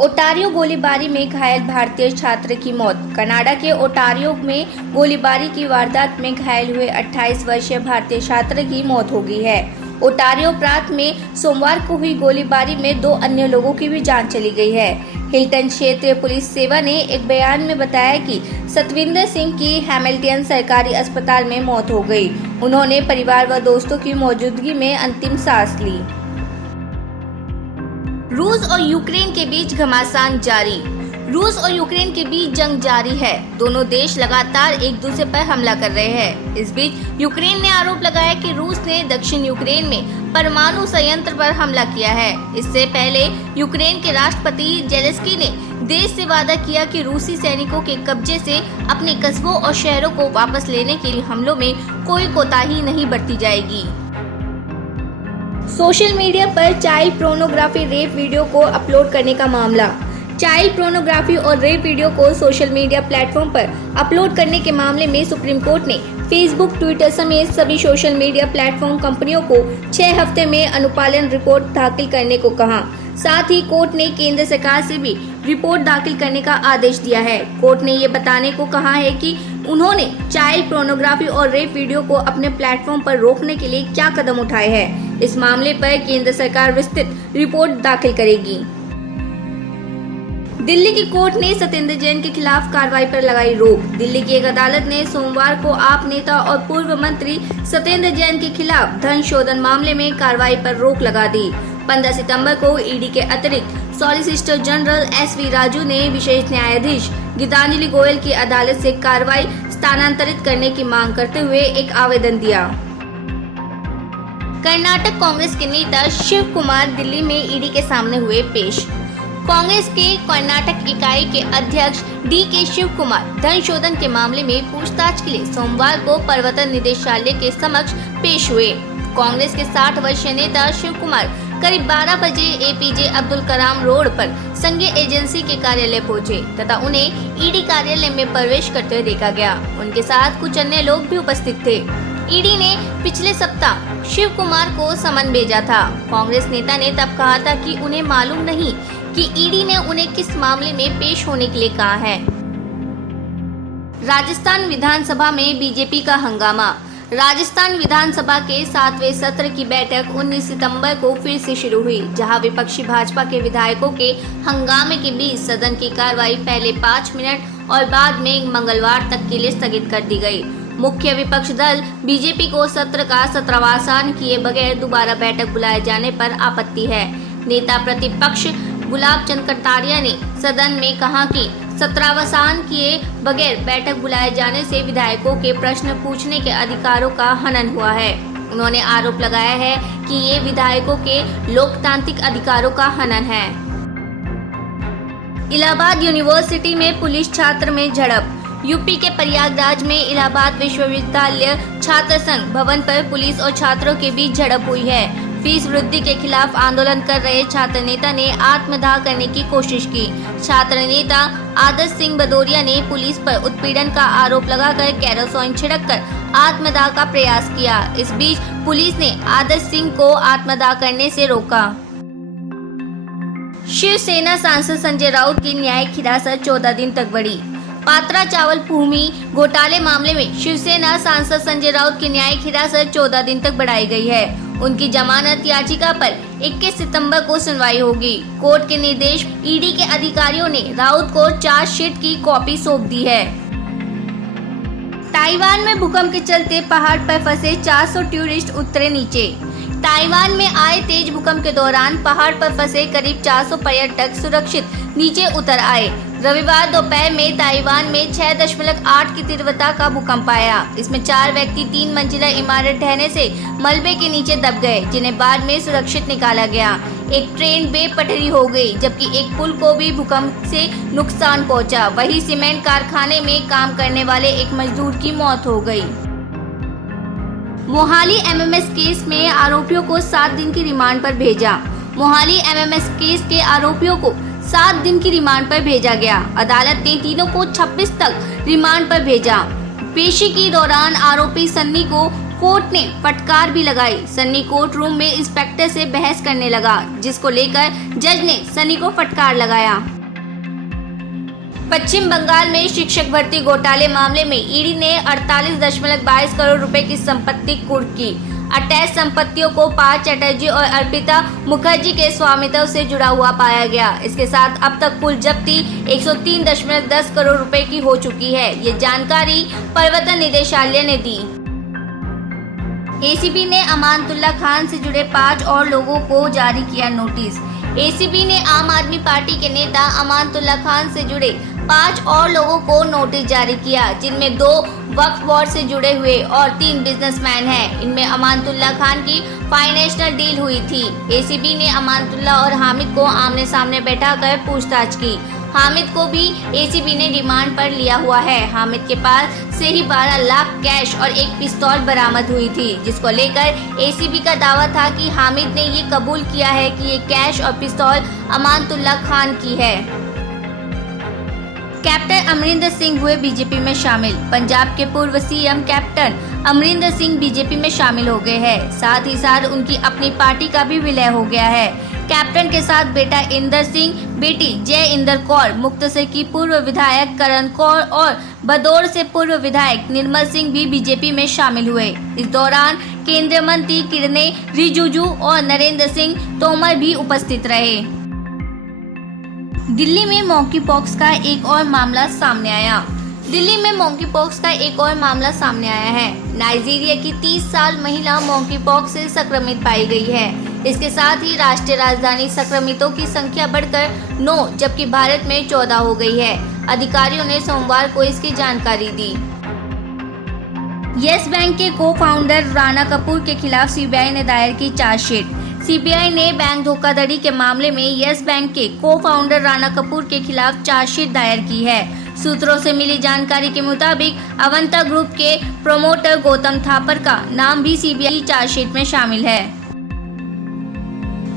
ओटारियो गोलीबारी में घायल भारतीय छात्र की मौत। कनाडा के ओटारियो में गोलीबारी की वारदात में घायल हुए 28 वर्षीय भारतीय छात्र की मौत हो गई है। ओटारियो प्रांत में सोमवार को हुई गोलीबारी में 2 अन्य लोगों की भी जान चली गई है। हिल्टन क्षेत्रीय पुलिस सेवा ने एक बयान में बताया कि सतविंदर सिंह की हैमिल्टन सरकारी अस्पताल में मौत हो गई। उन्होंने परिवार व दोस्तों की मौजूदगी में अंतिम सांस ली। रूस और यूक्रेन के बीच घमासान जारी। रूस और यूक्रेन के बीच जंग जारी है। दोनों देश लगातार एक दूसरे पर हमला कर रहे हैं। इस बीच यूक्रेन ने आरोप लगाया कि रूस ने दक्षिण यूक्रेन में परमाणु संयंत्र पर हमला किया है। इससे पहले यूक्रेन के राष्ट्रपति जेलेंस्की ने देश से वादा किया कि रूसी सैनिकों के कब्जे से अपने कस्बों और शहरों को वापस लेने के लिए हमलों में कोई कोताही नहीं बरती जाएगी। सोशल मीडिया पर चाइल्ड पोर्नोग्राफी रेप वीडियो को अपलोड करने का मामला। चाइल्ड पोर्नोग्राफी और रेप वीडियो को सोशल मीडिया प्लेटफॉर्म पर अपलोड करने के मामले में सुप्रीम कोर्ट ने फेसबुक, ट्विटर समेत सभी सोशल मीडिया प्लेटफॉर्म कंपनियों को 6 हफ्ते में अनुपालन रिपोर्ट दाखिल करने को कहा। साथ ही कोर्ट ने केंद्र सरकार से भी रिपोर्ट दाखिल करने का आदेश दिया है। कोर्ट ने ये बताने को कहा है कि उन्होंने चाइल्ड पोर्नोग्राफी और रेप वीडियो को अपने प्लेटफॉर्म पर रोकने के लिए क्या कदम उठाए हैं। इस मामले पर केंद्र सरकार विस्तृत रिपोर्ट दाखिल करेगी। दिल्ली की कोर्ट ने सत्येंद्र जैन के खिलाफ कार्रवाई पर लगाई रोक। दिल्ली की एक अदालत ने सोमवार को आप नेता और पूर्व मंत्री सत्येंद्र जैन के खिलाफ धन शोधन मामले में कार्रवाई पर रोक लगा दी। 15 सितंबर को ईडी के अतिरिक्त सॉलिसिटर जनरल एसवी राजू ने विशेष न्यायाधीश गीतांजलि गोयल की अदालत से कार्रवाई स्थानांतरित करने की मांग करते हुए एक आवेदन दिया। कर्नाटक कांग्रेस के नेता शिव कुमार दिल्ली में ईडी के सामने हुए पेश। कांग्रेस के कर्नाटक इकाई के अध्यक्ष डी.के. शिव कुमार धन शोधन के मामले में पूछताछ के लिए सोमवार को प्रवर्तन निदेशालय के समक्ष पेश हुए। कांग्रेस के 60 वर्षीय नेता शिव कुमार करीब 12 बजे एपीजे अब्दुल कलाम रोड पर संघीय एजेंसी के कार्यालय पहुंचे तथा उन्हें ईडी कार्यालय में प्रवेश करते हुए देखा गया। उनके साथ कुछ अन्य लोग भी उपस्थित थे। ईडी ने पिछले सप्ताह शिव कुमार को समन भेजा था। कांग्रेस नेता ने तब कहा था कि उन्हें मालूम नहीं कि ईडी ने उन्हें किस मामले में पेश होने के लिए कहा है। राजस्थान विधानसभा में बीजेपी का हंगामा। राजस्थान विधानसभा के 7वें सत्र की बैठक 19 सितंबर को फिर से शुरू हुई, जहां विपक्षी भाजपा के विधायकों के हंगामे के बीच सदन की कार्रवाई पहले 5 मिनट और बाद में मंगलवार तक के लिए स्थगित कर दी गई। मुख्य विपक्ष दल बीजेपी को सत्र का सत्रावसान किए बगैर दोबारा बैठक बुलाए जाने पर आपत्ति है। नेता प्रतिपक्ष गुलाब चंद कटारिया ने सदन में कहा कि सत्रावसान किए बगैर बैठक बुलाए जाने से विधायकों के प्रश्न पूछने के अधिकारों का हनन हुआ है। उन्होंने आरोप लगाया है कि ये विधायकों के लोकतांत्रिक अधिकारों का हनन है। इलाहाबाद यूनिवर्सिटी में पुलिस छात्र में झड़प। यूपी के प्रयागराज में इलाहाबाद विश्वविद्यालय छात्र संघ भवन पर पुलिस और छात्रों के बीच झड़प हुई है। फीस वृद्धि के खिलाफ आंदोलन कर रहे छात्र नेता ने आत्मदाह करने की कोशिश की। छात्र नेता आदर्श सिंह भदौरिया ने पुलिस पर उत्पीड़न का आरोप लगाकर कैरोसिन छिड़ककर आत्मदाह का प्रयास किया। इस बीच पुलिस ने आदर्श सिंह को आत्मदाह करने से रोका। शिवसेना सांसद संजय राउत की न्यायिक हिरासत 14 दिन तक बढ़ी। पात्रा चावल भूमि घोटाले मामले में शिवसेना सांसद संजय राउत की न्यायिक हिरासत 14 दिन तक बढ़ाई गई है। उनकी जमानत याचिका पर 21 सितंबर को सुनवाई होगी। कोर्ट के निर्देश ईडी के अधिकारियों ने राउत को चार्जशीट की कॉपी सौंप दी है। ताइवान में भूकंप के चलते पहाड़ पर फंसे 400 टूरिस्ट उतरे नीचे। ताइवान में आए तेज भूकंप के दौरान पहाड़ पर फंसे करीब 400 पर्यटक सुरक्षित नीचे उतर आए। रविवार दोपहर में ताइवान में 6.8 की तीव्रता का भूकंप आया। इसमें 4 व्यक्ति 3 मंजिला इमारत ढहने से मलबे के नीचे दब गए, जिन्हें बाद में सुरक्षित निकाला गया। एक ट्रेन बेपटरी हो गई, जबकि एक पुल को भी भूकंप से नुकसान पहुंचा। वहीं सीमेंट कारखाने में काम करने वाले एक मजदूर की मौत हो गई। मोहाली एमएमएस केस में आरोपियों को 7 दिन की रिमांड पर भेजा। मोहाली एमएमएस केस के आरोपियों को 7 दिन की रिमांड पर भेजा गया। अदालत ने तीनों को 26 तक रिमांड पर भेजा। पेशी के दौरान आरोपी सन्नी को कोर्ट ने फटकार भी लगाई। सन्नी कोर्ट रूम में इंस्पेक्टर से बहस करने लगा, जिसको लेकर जज ने सन्नी को फटकार लगाया। पश्चिम बंगाल में शिक्षक भर्ती घोटाले मामले में ईडी ने 48.22 करोड़ रुपए की संपत्ति कुर्क की। अटैच संपत्तियों को पार्थ चटर्जी और अर्पिता मुखर्जी के स्वामित्व से जुड़ा हुआ पाया गया। इसके साथ अब तक कुल जब्ती 103.10 करोड़ रुपए की हो चुकी है। ये जानकारी प्रवर्तन निदेशालय ने दी। एसीबी ने अमानतुल्लाह खान से जुड़े 5 और लोगों को जारी किया नोटिस। एसीबी ने आम आदमी पार्टी के नेता अमानतुल्लाह खान से जुड़े 5 और लोगों को नोटिस जारी किया, जिनमें 2 वक्फ बोर्ड से जुड़े हुए और 3 बिजनेसमैन हैं। इनमें अमानतुल्लाह खान की फाइनेंशियल डील हुई थी। एसीबी ने अमानतुल्लाह और हामिद को आमने सामने बैठाकर पूछताछ की। हामिद को भी एसीबी ने रिमांड पर लिया हुआ है। हामिद के पास से ही 12 लाख कैश और एक पिस्तौल बरामद हुई थी, जिसको लेकर एसीबी का दावा था कि हामिद ने ये कबूल किया है कि ये कैश और पिस्तौल अमानतुल्लाह खान की है। कैप्टन अमरिंदर सिंह हुए बीजेपी में शामिल। पंजाब के पूर्व CM captain Amarinder Singh BJP में शामिल हो गए हैं। साथ ही साथ उनकी अपनी पार्टी का भी विलय हो गया है। कैप्टन के साथ बेटा इंदर सिंह, बेटी जय इंदर कौर, मुक्तसर की पूर्व विधायक करण कौर और भदौर से पूर्व विधायक निर्मल सिंह भी बीजेपी में शामिल हुए। इस दौरान केंद्रीय मंत्री किरेन रिजिजू और नरेंद्र सिंह तोमर भी उपस्थित रहे। दिल्ली में मॉन्की पॉक्स का एक और मामला सामने आया। दिल्ली में मॉन्की पॉक्स का एक और मामला सामने आया है। नाइजीरिया की 30 साल महिला मॉन्की पॉक्स से संक्रमित पाई गई है। इसके साथ ही राष्ट्रीय राजधानी संक्रमितों की संख्या बढ़कर 9 जबकि भारत में 14 हो गई है। अधिकारियों ने सोमवार को इसकी जानकारी दी। येस बैंक के को फाउंडर राणा कपूर के खिलाफ सीबीआई ने दायर की चार्जशीट। सीबीआई ने बैंक धोखाधड़ी के मामले में येस बैंक के को फाउंडर राणा कपूर के खिलाफ चार्जशीट दायर की है। सूत्रों से मिली जानकारी के मुताबिक अवंता ग्रुप के प्रमोटर गौतम थापर का नाम भी सीबीआई चार्जशीट में शामिल है।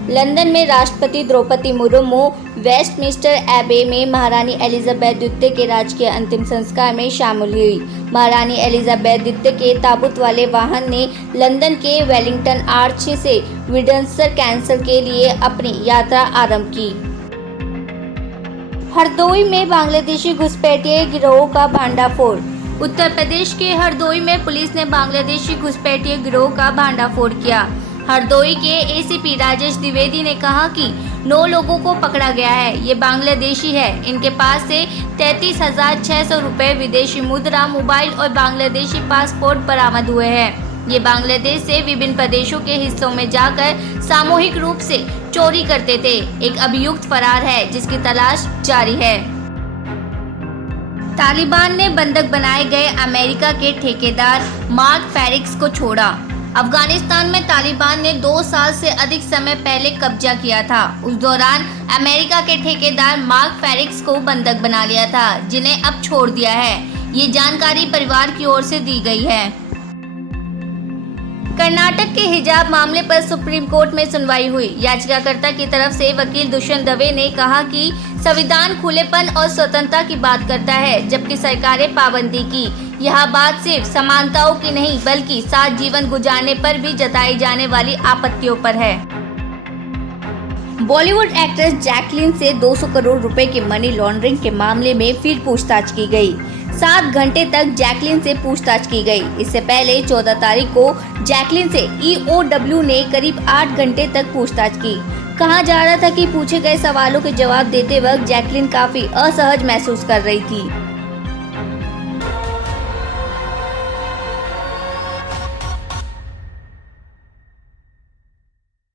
लंदन में राष्ट्रपति द्रौपदी मुर्मू वेस्टमिंस्टर एबे में महारानी एलिजाबेथ द्वितीय के राजकीय अंतिम संस्कार में शामिल हुई। महारानी एलिजाबेथ द्वितीय के ताबूत वाले वाहन ने लंदन के वेलिंगटन आर्च से विंडसर कैसल के लिए अपनी यात्रा आरंभ की। हरदोई में बांग्लादेशी घुसपैठिए गिरोह का भांडाफोड़। उत्तर प्रदेश के हरदोई में पुलिस ने बांग्लादेशी घुसपैठिए गिरोह का भांडाफोड़ किया। हरदोई के एसीपी राजेश द्विवेदी ने कहा कि 9 लोगों को पकड़ा गया है। ये बांग्लादेशी है। इनके पास से 33,600 रुपए, विदेशी मुद्रा, मोबाइल और बांग्लादेशी पासपोर्ट बरामद हुए हैं। ये बांग्लादेश से विभिन्न प्रदेशों के हिस्सों में जाकर सामूहिक रूप से चोरी करते थे। एक अभियुक्त फरार है, जिसकी तलाश जारी है। तालिबान ने बंधक बनाए गए अमेरिका के ठेकेदार मार्क फेरिक्स को छोड़ा। अफगानिस्तान में तालिबान ने 2 साल से अधिक समय पहले कब्जा किया था। उस दौरान अमेरिका के ठेकेदार मार्क फेरिक्स को बंधक बना लिया था, जिन्हें अब छोड़ दिया है। ये जानकारी परिवार की ओर से दी गई है। कर्नाटक के हिजाब मामले पर सुप्रीम कोर्ट में सुनवाई हुई। याचिकाकर्ता की तरफ से वकील दुष्यंत दवे ने कहा कि संविधान खुलेपन और स्वतंत्रता की बात करता है, जबकि सरकारें पाबंदी की। यह बात सिर्फ समानताओं की नहीं, बल्कि साथ जीवन गुजारने पर भी जताई जाने वाली आपत्तियों पर है। बॉलीवुड एक्ट्रेस जैकलीन से 200 करोड़ रुपए के मनी लॉन्ड्रिंग के मामले में फिर पूछताछ की गई। 7 घंटे तक जैकलीन से पूछताछ की गई। इससे पहले 14 तारीख को जैकलीन से ईओडब्ल्यू ने करीब 8 घंटे तक पूछताछ की। कहा जा रहा था कि पूछे गए सवालों के जवाब देते वक्त जैकलीन काफी असहज महसूस कर रही थी।